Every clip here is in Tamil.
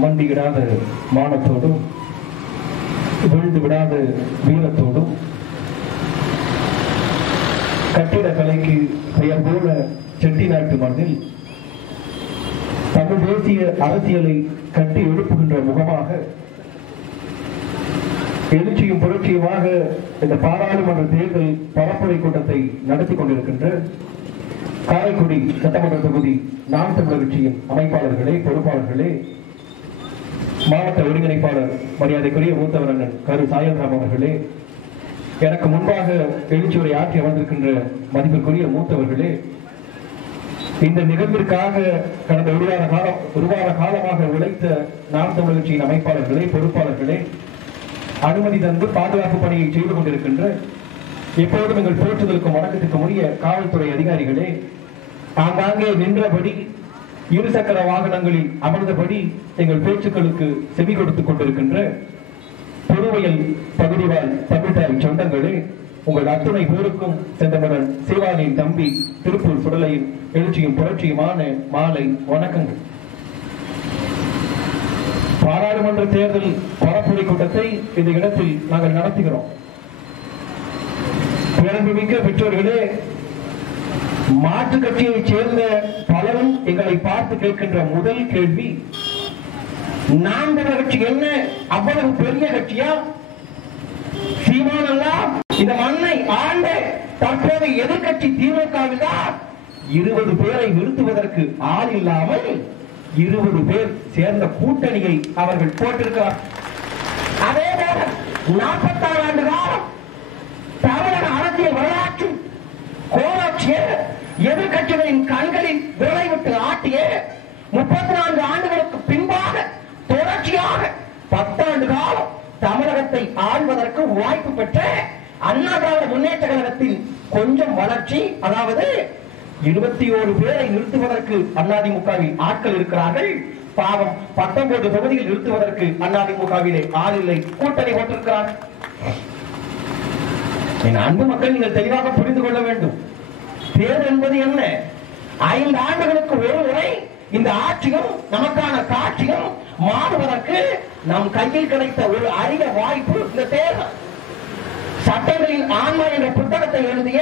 மண்டி விடாத மானத்தோடும் விழுந்து விடாத வீரத்தோடும் கட்டிடக்கலைக்கு பெயர் போல செட்டிநாட்டு மண்ணில் தமிழ் தேசிய அரசியலை கட்டி எழுப்புகின்ற முகமாக எழுச்சியும் புரட்சியுமாக இந்த பாராளுமன்ற தேர்தல் பரப்புரை கூட்டத்தை நடத்தி கொண்டிருக்கின்ற காரைக்குடி சட்டமன்ற தொகுதி நாம் தமிழர் கட்சியின் அமைப்பாளர்களே பொறுப்பாளர்களே மாவட்ட ஒருங்கிணைப்பாளர் மரியாதைக்குரிய மூத்தவர் அண்ணன் கரு சாயல்ராம் அவர்களே எனக்கு முன்பாக எழுச்சியுரை ஆற்றி அமர்ந்திருக்கின்ற மதிப்பிற்குரிய மூத்தவர்களே இந்த நிகழ்விற்காக கடந்த ஒரு வார காலம் ஒரு வார காலமாக உழைத்த நாம் தமிழர் கட்சியின் அமைப்பாளர்களே பொறுப்பாளர்களே அனுமதி தந்து பாதுகாப்பு பணியை செய்து கொண்டிருக்கின்ற எப்போதும் எங்கள் போற்றுதலுக்கும் வணக்கத்துக்கும் உரிய காவல்துறை அதிகாரிகளே ஆங்காங்கே நின்றபடி இருசக்கர வாகனங்களில் அமர்ந்தபடி எங்கள் பேச்சுக்களுக்கு செவி கொடுத்துக் கொண்டிருக்கின்ற புதுவையில் பகுதிவாழ் தமிழ்தாய் சொந்தங்களே உங்கள் அத்துணை பேருக்கும் செந்தமரன் சிவானின் தம்பி திருப்பூர் சுடலையின் எழுச்சியும் புரட்சியுமான மாலை வணக்கங்கள். பாராளுமன்ற தேர்தல் பரப்புரை கூட்டத்தை இந்த இடத்தில் நாங்கள் நடத்துகிறோம். பேரன்புமிக்க பெற்றோர்களே மாற்றுக் கட்சியைச் சேர்ந்த பலரும் எங்களை பார்த்து கேட்கின்ற முதல் கேள்வி நான்கு கட்சி என்ன? அவ்வளவு பெரிய கட்சியா? சீமானெல்லாம் இந்த மண்ணை ஆண்ட தற்போது எதிர்கட்சி திமுகவில்? தான் இருபது பேரை நிறுத்துவதற்கு ஆள் இல்லாமல் இருபது பேர் சேர்ந்த கூட்டணியை அவர்கள் போட்டிருக்கிறார். அதே போல நாற்பத்தாறு ஆண்டு காலம் தமிழக அரசியல் வரலாற்றில் கோலாட்சிய எதிர்கட்சிகளின் கண்களில் விளைவிட்டு ஆட்டிய முப்பத்தி நான்கு ஆண்டுகளுக்கு பின்பாக தொடர்ச்சியாக பத்தாண்டு காலம் தமிழகத்தை ஆள்வதற்கு வாய்ப்பு பெற்ற அண்ணா திராவிட முன்னேற்ற கழகத்தில் கொஞ்சம் வளர்ச்சி அதாவது இருபத்தி ஓரு பேரை நிறுத்துவதற்கு அதிமுகவில் ஆட்கள் இருக்கிறார்கள். பாவம் பத்தொன்பது தொகுதியில் நிறுத்துவதற்கு அதிமுகவிலே ஆள் இல்லை. கூட்டணி போட்டிருக்கிறார்கள் என் அன்பு மக்கள் நீங்கள் தெளிவாக புரிந்து கொள்ள வேண்டும். தேர்தல் என்பது என்ன? ஐந்து ஆண்டுகளுக்கு ஒரு முறை இந்த ஆட்சியும் நமக்கான காட்சியும் மாறுவதற்கு நம் கையில் கிடைத்த ஒரு அரிய வாய்ப்பு இந்த தேர்தல். சட்டங்களின் ஆன்மா என்ற புத்தகத்தை எழுதிய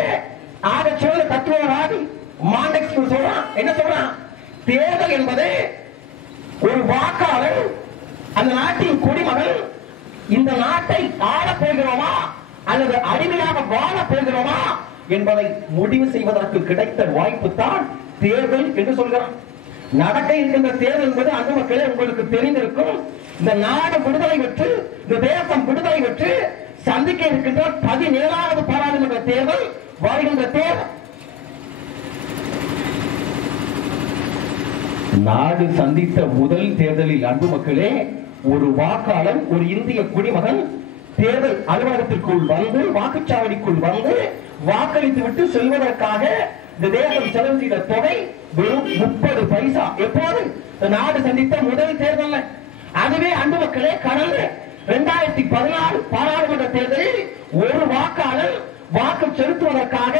ஆக சிறந்த தத்துவவாதி மாண்டெக்ஸ் சொல்றான் என்ன சொல்றான் தேர்தல் என்பது ஒரு வாக்காளர் அந்த நாட்டின் குடிமகன் இந்த நாட்டை ஆளப் போகிறோமா அல்லது அடிமையாக வாழப் போகிறோமா என்பதை முடிவு செய்வதற்கு கிடைத்த வாய்ப்பு தான் தேர்தல் என்று சொல்கிறான். நடக்க இருக்கின்ற தேர்தல் என்பது அந்த மக்களே உங்களுக்கு தெரிந்திருக்கும். இந்த நாடு விடுதலை பெற்று இந்த தேசம் விடுதலை பெற்று சந்திக்க இருக்கின்ற பதினேழாவது பாராளுமன்ற தேர்தல் வருகின்ற தேர்தல் நாடு சந்தித்த முதல் தேர்தலில் அன்பு மக்களே ஒரு வாக்காளர் ஒரு இந்திய குடிமகன் தேர்தல் அலுவலகத்திற்குள் வந்து வாக்குச்சாவடிக்குள் வந்து வாக்களித்து விட்டு செல்வதற்காக இந்த தேசம் செலவு செய்த தொகை வெறும் முப்பது பைசா. எப்போது? நாடு சந்தித்த முதல் தேர்தல் அதுவே அன்பு மக்களே கடந்த இரண்டாயிரத்தி பதினாறு பாராளுமன்ற தேர்தலில் ஒரு வாக்காளர் வாக்கு செலுத்துவதற்காக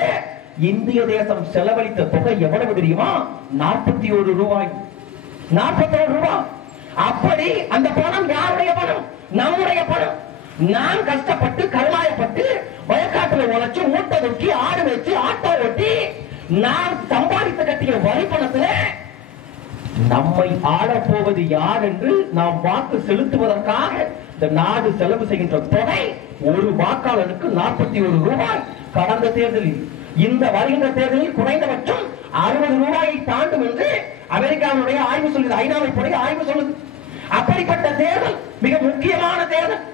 இந்திய தேசம் செலவழித்த தொகை எவ்வளவு தெரியுமா? நாற்பத்தி ஒரு ரூபாய். நாற்பத்தி ஒரு ரூபாய். அப்படி அந்த பணம் யாருடைய பணம்? நம்முடைய பணம். நான் கஷ்டப்பட்டு கருமாயப்பட்டு வயக்காட்டுல உழைச்சு மூட்டை தூக்கி ஆடு வச்சு ஆட்டோ ஓட்டி நான் சம்பாதித்து கட்டிய வரி பணத்துல நம்மை ஆளப் போவது யார் என்று நாம் வாக்கு செலுத்துவதற்காக இந்த நாடு செலவு செய்கின்ற தொகை ஒரு வாக்காளருக்கு நாற்பத்தி ஒரு ரூபாய். கடந்த தேர்தலில் இந்த வருகின்ற தேர்தலில் குறைந்தபட்சம் அறுபது ரூபாயை தாண்டும் என்று அமெரிக்காவுடைய ஆய்வு சொல்லுது ஐநாவை ஆய்வு சொல்லுது. அப்படிப்பட்ட தேர்தல் மிக முக்கியமான தேர்தல்.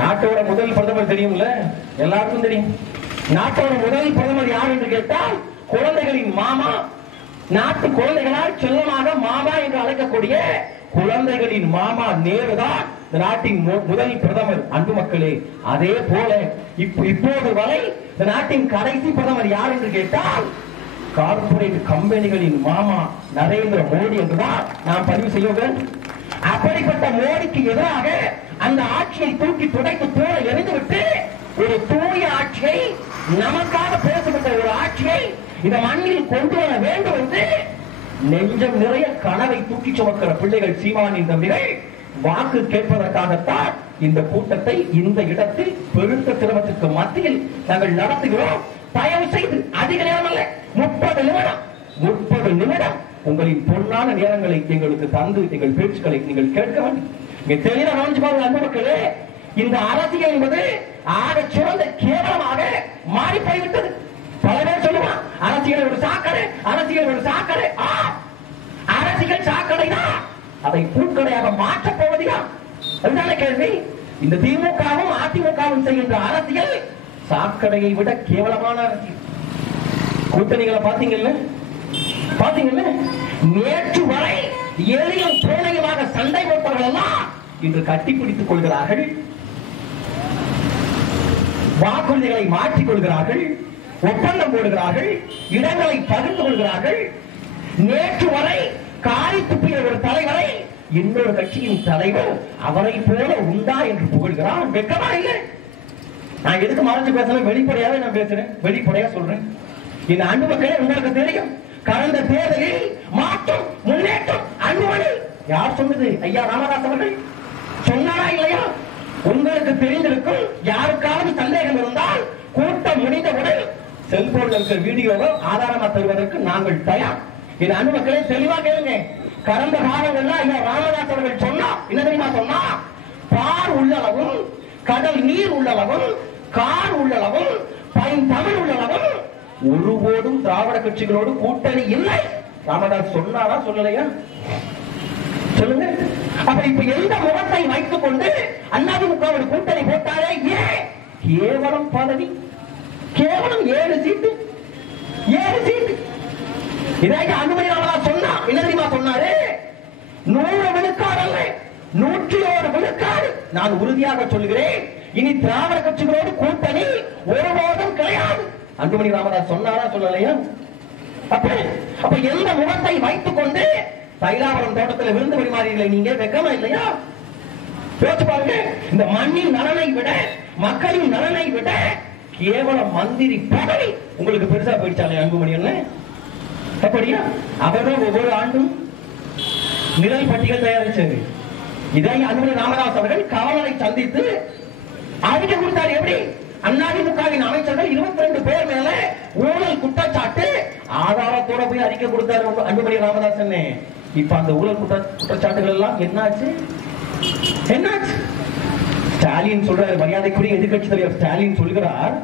நாட்டோட முதல் பிரதமர் தெரியும்ல? எல்லாருக்கும் தெரியும். நாட்டோட முதல் பிரதமர் யார் என்று கேட்டால் குழந்தைகளின் மாமா நாட்டு குழந்தைகளால் செல்லமாக மாமா என்று அழைக்கக்கூடிய குழந்தைகளின் மாமா நேருதான். இந்த நாட்டின் முதல் பிரதமர் அன்பு மக்களே அதே போல இப்ப- இப்போது வரை இந்த நாட்டின் கடைசி பிரதமர் யார் என்று கேட்டால் கார்பரேட் கம்பெனிகளின் மாமா நரேந்திர மோடி என்றுதான் நாம் பதிவு செய்ய அப்படிப்பட்ட மோடிக்கு எதிராக அந்த ஆட்சியை தூக்கி துடைத்து தூர எரிந்துவிட்டு ஒரு தூய ஆட்சியை நமக்காக பேசுகின்ற ஒரு ஆட்சியை இந்த மண்ணில் கொண்டு வர வேண்டும் என்று நெஞ்சம் நிறைய கனவை தூக்கி சுமக்கிற பிள்ளைகள் சீமானின் தம்பிகள் வாக்கு கேட்பதற்காகத்தான் இந்த கூட்டத்தை இந்த இடத்தில் பெருத்த சிரமத்திற்கு மத்தியில் நாங்கள் நடத்துகிறோம். தயவு செய்து அதிக நேரம் அல்ல முப்பது நிமிடம் முப்பது நிமிடம் உங்களின் பொன்னான நேரங்களை எங்களுக்கு தந்து எங்கள் பேச்சுக்களை நீங்கள் கேட்க வேண்டும். இங்க கவனிச்சு பாருங்க அன்பு மக்களே இந்த அரசியல் என்பது ஆக சிறந்த கேவலமாக மாறி போய்விட்டது. பல பேர் சொல்லுவான் அரசியல் ஒரு சாக்கடை அரசியல் ஒரு சாக்கடை. ஆ அரசியல் சாக்கடைதான். அதை பூக்கடையாக மாற்றப் போவதியா? அதுதான கேள்வி. இந்த திமுகவும் அதிமுகவும் செய்கின்ற அரசியல் சாக்கடையை விட கேவலமான அரசியல். கூட்டணிகளை பாத்தீங்கல்ல பாத்தீங்கல்ல நேற்று வரை எளியும் தோழையுமாக சண்டை போட்டவர்கள் எல்லாம் இன்று கட்டிப்பிடித்துக் கொள்கிறார்கள். வாக்குறுதிகளை மாற்றிக் கொள்கிறார்கள். ஒப்பந்தம் போடுகிறார்கள். இடங்களை பகிர்ந்து கொள்கிறார்கள். நேற்று வரை காரி துப்பிய ஒரு தலைவரை இன்னொரு கட்சியின் தலைவர் அவரை போல உண்டா என்று புகழ்கிறான் வெக்கமா இல்லை? நான் எதுக்கு மறைஞ்சு பேசுறேன்? வெளிப்படையாவே நான் பேசுறேன். வெளிப்படையா சொல்றேன். இந்த அன்பு மக்களே உங்களுக்கு தெரியும் கடந்த தேர்தலில் மாற்றம் முன்னேற்றம் அன்புமணி யார் சொன்னது? ஐயா ராமதாஸ் அவர்கள். சொன்னாரா இல்லையா? உங்களுக்கு தெரிந்திருக்கும் யாருக்காவது சந்தேகம் இருந்தால் கூட்டம் முடிந்தவுடன் செல்போன்ல இருக்கிற வீடியோவை ஆதாரமா தருவதற்கு நாங்கள் தயார். இந்த அன்பு மக்களே தெளிவா கேளுங்க. கடந்த காலங்கள்ல ஐயா ராமதாஸ் அவர்கள் சொன்னா என்ன தெரியுமா சொன்னா? பார் உள்ளளவும் கடல் நீர் உள்ளளவும் கார் உள்ளளவும் பைன் தமிழ் உள்ளளவும் ஒருபோதும் திராவிட கட்சிகளோடு கூட்டணி இல்லை. ராமதாஸ் சொன்னாரா சொல்லலையா? சொல்லுங்க. அப்ப இப்ப எந்த முகத்தை வைத்துக் கொண்டு அதிமுகவோட கூட்டணி போட்டாரே ஏன்? கேவலம் பதவி கேவலம் ஏழு ஏழு சீட்டு. இதாங்க அனுமதி ராமதாஸ் சொன்னா? என்ன தெரியுமா சொன்னாரு? நூறு விழுக்காடு அல்ல நூற்றி ஒரு விழுக்காடு நான் உறுதியாக சொல்கிறேன் இனி திராவிட கட்சிகளோடு கூட்டணி ஒருபோதும் கிடையாது. அன்புமணி ராமதாஸ் சொன்னாரா சொல்லலையா? அப்ப அப்ப எந்த முகத்தை வைத்துக் கொண்டு தைலாவரம் தோட்டத்தில் விருந்து பரிமாறீங்களே நீங்க? வெக்கமா இல்லையா? யோசிச்சு பாருங்க இந்த மண்ணின் நலனை விட மக்களின் நலனை விட கேவலம் மந்திரி பதவி உங்களுக்கு பெருசா போயிடுச்சாலே அன்புமணி என்ன அப்படியா அவர்தான் ஒவ்வொரு ஆண்டும் நிழல் பட்டியல் தயாரிச்சது. இதை அன்பு ராமதாஸ் அவர்கள் காவலரை சந்தித்து அறிக்கை கொடுத்தார். எப்படி? அதிமுகவின் அமைச்சர்கள் இருபத்தி ரெண்டு பேர் மேல ஊழல் குற்றச்சாட்டு ஆதாரத்தோட போய் அறிக்கை கொடுத்தாரு அன்புமணி ராமதாசன் இப்ப அந்த ஊழல் குற்ற குற்றச்சாட்டுகள் எல்லாம் என்னாச்சு? என்னாச்சு? ஸ்டாலின் சொல்றாரு மரியாதைக்குரிய எதிர்க்கட்சி தலைவர் ஸ்டாலின் சொல்கிறார்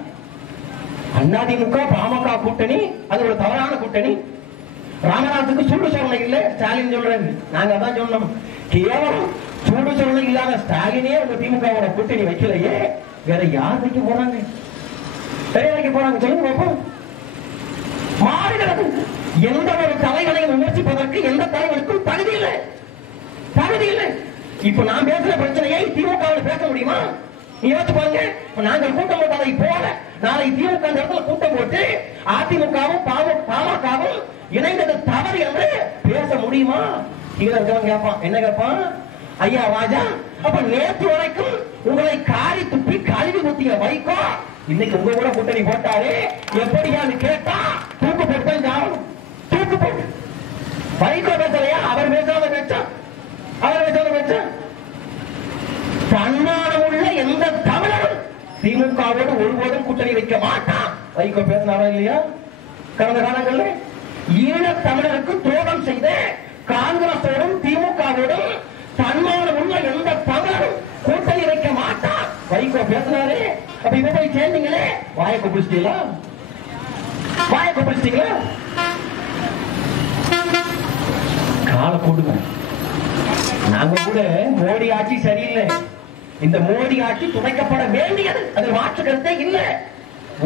அதிமுக பாமக கூட்டணி அது ஒரு தவறான கூட்டணி ராமநாத்துக்கு சூடு சோழனை இல்லை. ஸ்டாலின் சொல்றேன் நாங்க அதான் சொன்னோம். கேவலம். சூடு சோழனை இல்லாத ஸ்டாலினே உங்க திமுகவோட கூட்டணி வைக்கலையே. வேற யார் வைக்க போறாங்க? வேற வைக்க போறாங்க சொல்லுங்க பாப்போம். மாறுகிறது எந்த ஒரு தலைவனையும் விமர்சிப்பதற்கு எந்த தலைவனுக்கும் தகுதி இல்லை. தகுதி இல்லை. இப்ப நான் பேசுற பிரச்சனையை திமுக பேச முடியுமா? நீ யோசிச்சு பாருங்க. நாங்கள் கூட்டம் போட்டதை போல நாளை திமுக அந்த இடத்துல கூட்டம் போட்டு அதிமுகவும் பாம- பாமகவும் இணைந்தது தவறு என்று பேச முடியுமா? கீழே இருக்கவன் கேட்பான். என்ன கேட்பான்? ஐயா ராஜா அப்ப நேற்று வரைக்கும் உங்களை காரி துப்பி கழுவி ஊத்திய வைக்கோ இன்னைக்கு உங்க கூட கூட்டணி போட்டாரு எப்படியான்னு கேட்டா தூக்கு போட்டு தான் தூக்கு போட்டு. வைகோ பேசலையா? அவர் பேசாத பேச்சான் அவர் பேசாத பேச்சான் தன்மானம் உள்ள எந்த தமிழரும் திமுகவோடு ஒருபோதும் கூட்டணி வைக்க மாட்டான். வைகோ பேசினாரா இல்லையா? கடந்த காலங்களில் ஈழத் தமிழருக்கு துரோகம் செய்த காங்கிரஸோடும் திமுகவோடும் தன்மான உள்ள எந்த தமிழரும் கூட்டணி வைக்க மாட்டான் வைகோ பேசினாரு. அப்ப இப்ப போய் சேர்ந்தீங்களே வாயை குப்பிச்சிட்டீங்களா வாயை குப்பிச்சிட்டீங்களா காலை போடுங்க நாங்க கூட மோடி ஆட்சி சரியில்லை. இந்த மோடி ஆட்சி துடைக்கப்பட வேண்டியது. அது மாற்று கருத்தே இல்ல.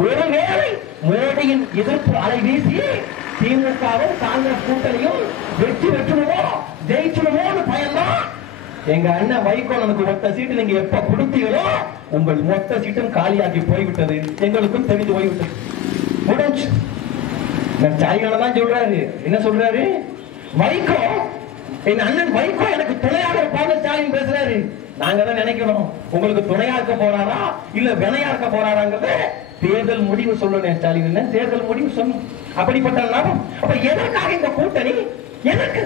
ஒருவேளை மோடியின் எதிர்ப்பு அலை வீசி திமுகவும் காங்கிரஸ் கூட்டணியும் வெற்றி பெற்றுடுமோ ஜெயிச்சுடுமோன்னு பயந்தான் எங்க அண்ணன் வைகோ நமக்கு மொத்த சீட்டு நீங்க எப்ப கொடுத்தீங்களோ உங்கள் மொத்த சீட்டும் காலியாகி போய்விட்டது. எங்களுக்கும் தெரிந்து போய்விட்டது. முடிஞ்சு. தான் சொல்றாரு. என்ன சொல்றாரு? வைகோ என் அண்ணன் வைகோ எனக்கு துணையாக இருப்பாங்க ஸ்டாலின் பேசுறாரு. நாங்க தான் நினைக்கிறோம் உங்களுக்கு துணையா இருக்க போறாரா? இல்ல வினையா இருக்க போறாராங்கிறது தேர்தல் முடிவு சொல்லணும். ஸ்டாலின் என்ன? தேர்தல் முடிவு சொல்லணும். அப்படிப்பட்ட லாபம் அப்ப எதற்காக இந்த கூட்டணி? எதற்கு?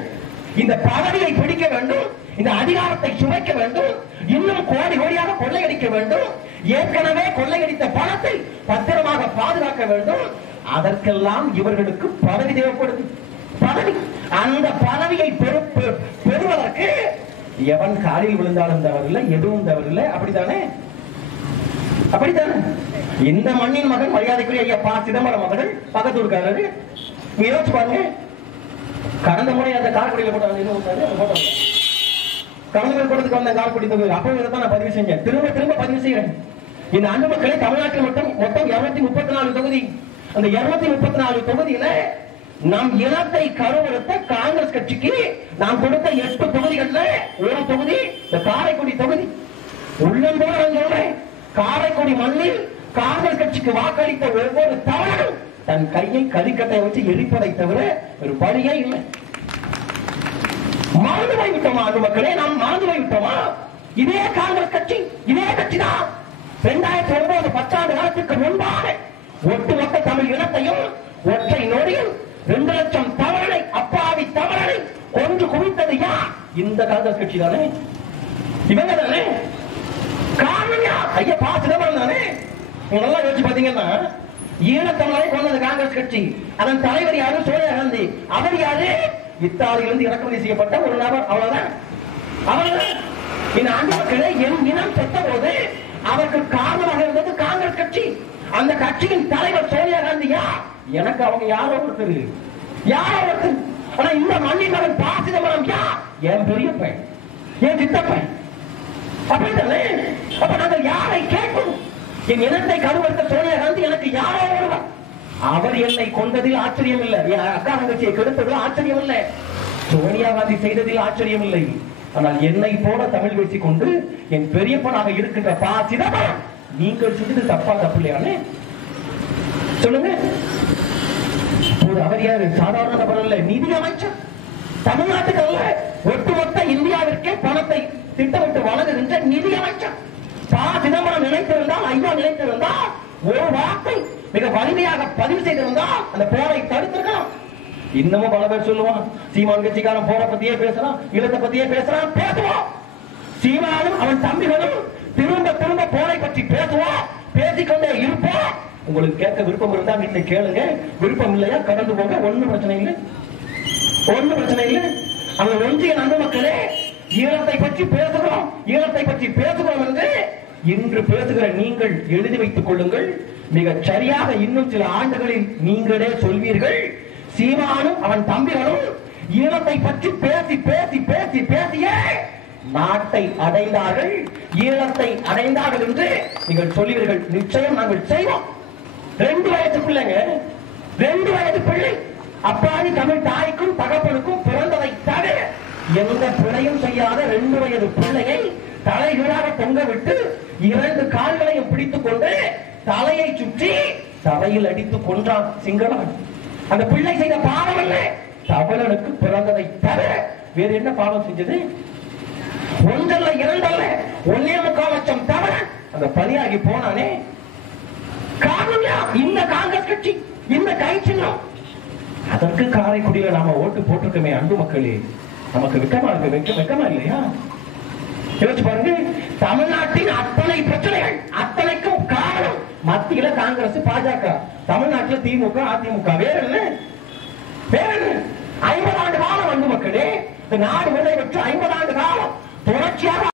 இந்த பதவியை பிடிக்க வேண்டும் இந்த அதிகாரத்தை சுமைக்க வேண்டும் இன்னும் கோடி கோடியாக கொள்ளையடிக்க வேண்டும் ஏற்கனவே கொள்ளையடித்த பணத்தை பத்திரமாக பாதுகாக்க வேண்டும். அதற்கெல்லாம் இவர்களுக்கு பதவி தேவைப்படுது. பதவி. அந்த பதவியை பெறுவதற்கு எவன் காலில் விழுந்தாலும் தவறில்லை எதுவும் தவறில்லை. அப்படித்தானே? அப்படித்தானே? இந்த மண்ணின் மகன் மரியாதைக்குரிய ஐயா பா சிதம்பரம் அவர்கள் பக்கத்தூர்காரரு யோசிச்சு பாருங்க. கடந்த முறை அந்த கார்குடியில போட்டாங்க இன்னும் ஒருத்தர் வந்த கார்குடி தொகுதி. அப்போ இதை நான் பதிவு செஞ்சேன். திரும்ப திரும்ப பதிவு செய்யறேன். இந்த அன்பு மக்களை தமிழ்நாட்டில் மட்டும் மொத்தம் இருநூத்தி முப்பத்தி நாலு தொகுதி. அந்த இருநூத்தி முப்பத்தி நாலு தொகுதியில நம் இனத்தை கருவறுத்த காங்கிரஸ் கட்சிக்கு நாம் கொடுத்த எட்டு தொகுதிகள்ல ஒரு தொகுதி இந்த காரைக்குடி தொகுதி. உள்ளம்போட நான் சொல்றேன். காரைக்குடி மண்ணில் காங்கிரஸ் கட்சிக்கு வாக்களித்த ஒவ்வொரு தவறும் தன் கையை கரிக்கட்டை வச்சு எரிப்பதை தவிர ஒரு வழியே இல்லை. மறந்து போய்விட்டோமா விட்டோமா மக்களே? நாம் மறந்து போய்விட்டோமா? இதே காங்கிரஸ் கட்சி இதே கட்சி தான் இரண்டாயிரத்தி ஒன்பது பத்தாண்டு காலத்துக்கு முன்பாக ஒட்டுமொத்த தமிழ் இனத்தையும் ஒற்றை நொடியில் ரெண்டு லட்சம் தமிழனை அப்பாவி தமிழனை கொன்று குவித்தது யார்? இந்த காங்கிரஸ் கட்சி தானே இவங்க தானே காரணம் யார் ஐயா பா சிதம்பரம் தானே நீங்க நல்லா யோசிச்சு பாத்தீங்கன்னா ஈழத்தமிழரை கொண்டது காங்கிரஸ் கட்சி. அதன் தலைவர் யாரு? சோனியா காந்தி. அவர் யாரு? இத்தாலியிலிருந்து இறக்குமதி செய்யப்பட்ட ஒரு நபர். அவ்வளவுதான். அவ்வளவுதான். இந்த ஆண்டு என் இனம் செத்த போது அதற்கு காரணமாக இருந்தது காங்கிரஸ் கட்சி. அந்த கட்சியின் தலைவர் சோனியா காந்தியா எனக்கு அவங்க யாரோ ஒருத்தர். யாரோ ஒருத்தர். ஆனா இந்த மண்ணின் மகன் பா சிதம்பரம் யார்? என் பெரியப்பன் என் சித்தப்பன் அப்படி தானே என் இனத்தை கருவறுத்த சோனியா காந்தி எனக்கு யாரோ ஒருவர். அவர் என்னை கொண்டதில் ஆச்சரியம் இல்லை என் அக்கா தங்கச்சியை கெடுத்ததில் ஆச்சரியம் இல்லை சோனியா காந்தி செய்ததில் ஆச்சரியம் இல்லை ஆனால் என்னை போல தமிழ் பேசிக் கொண்டு என் பெரியப்பனாக இருக்கின்ற பா சிதம்பரம் நீங்கள் செய்தது தப்பா தப்பு இல்லையானே சொல்லுங்க. ஒரு அவர் யாரு? சாதாரண நபர் அல்ல நிதி அமைச்சர் தமிழ்நாட்டுக்கு அல்ல. ஒட்டுமொத்த இந்தியாவிற்கே பணத்தை திட்டமிட்டு பா சிதம்பரம் நினைத்திருந்தால் ஐயா நினைத்திருந்தால் ஒரு வார்த்தை மிக வலிமையாக பதிவு செய்திருந்தால் அந்த போரை தடுத்திருக்கலாம். இன்னமும் பல பேர் சொல்லுவான் சீமான் கட்சிக்காரன் போரை பத்தியே பேசுறான் ஈழத்தை பத்தியே பேசுறான் பேசுவான் சீமானும் அவன் தம்பிகளும் திரும்ப திரும்ப போரை பற்றி பேசுவோம் பேசிக்கொண்டே இருப்போம். உங்களுக்கு கேட்க விருப்பம் இருந்தா நீங்க கேளுங்க. விருப்பம் இல்லையா கடந்து போங்க ஒன்னும் பிரச்சனை இல்லை. ஒண்ணும் பிரச்சனை இல்லை. அவன் ஒன்றிய நண்பு மக்களே ஈழத்தை பற்றி பேசுகிறோம் ஈழத்தை பற்றி பேசுகிறோம் என்று இன்று பேசுகிற நீங்கள் எழுதி வைத்துக் கொள்ளுங்கள். மிக சரியாக இன்னும் சில ஆண்டுகளில் நீங்களே சொல்வீர்கள். சீமானும் அவன் தம்பிகளும் ஈழத்தை பற்றி பேசி பேசி பேசி பேசியே நாட்டை அடைந்தார்கள். ஈழத்தை அடைந்தார்கள் என்று நீங்கள் சொல்லுவீர்கள் நிச்சயம் நாங்கள் செய்வோம். ரெண்டு வயது பிள்ளைங்க ரெண்டு வயது பிள்ளை. அப்பாவி தமிழ் தாய்க்கும் தகப்பனுக்கும் பிறந்ததை தவிர எந்த பிழையும் செய்யாத ரெண்டு வயது பிள்ளையை தலைகீழாக தொங்க விட்டு இரண்டு கால்களையும் பிடித்துக் கொண்டு தலையை சுற்றி தலையில் அடித்துக் கொன்றான் சிங்களவன். அந்த பிள்ளை செய்த பாவம் அல்ல தமிழனுக்கு பிறந்ததை தவிர வேற என்ன பாவம் செஞ்சது? ஒன்றல்ல இரண்டல்ல ஒன்னே முக்கால் லட்சம் தவிர அந்த பலியாகி போனானே. காரணம் இந்த காங்கிரஸ் கட்சி இந்த கை சின்னம். அதற்கு காரைக்குடியில நாம ஓட்டு போட்டிருக்கோமே அன்பு மக்களே. நமக்கு வெக்கமா இருக்கு வெக்க வெக்கமா இல்லையா? யோசிச்சு பாருங்க தமிழ்நாட்டின் அத்தனை பிரச்சனைகள் அத்தனைக்கும் காரணம் மத்தியில காங்கிரஸ் பாஜக. தமிழ்நாட்டுல திமுக அதிமுக. வேற என்ன? வேற என்ன? ஐம்பது ஆண்டு காலம் வந்து மக்களே இந்த நாடு விடுதலை ஐம்பது ஆண்டு காலம் தொடர்ச்சியாக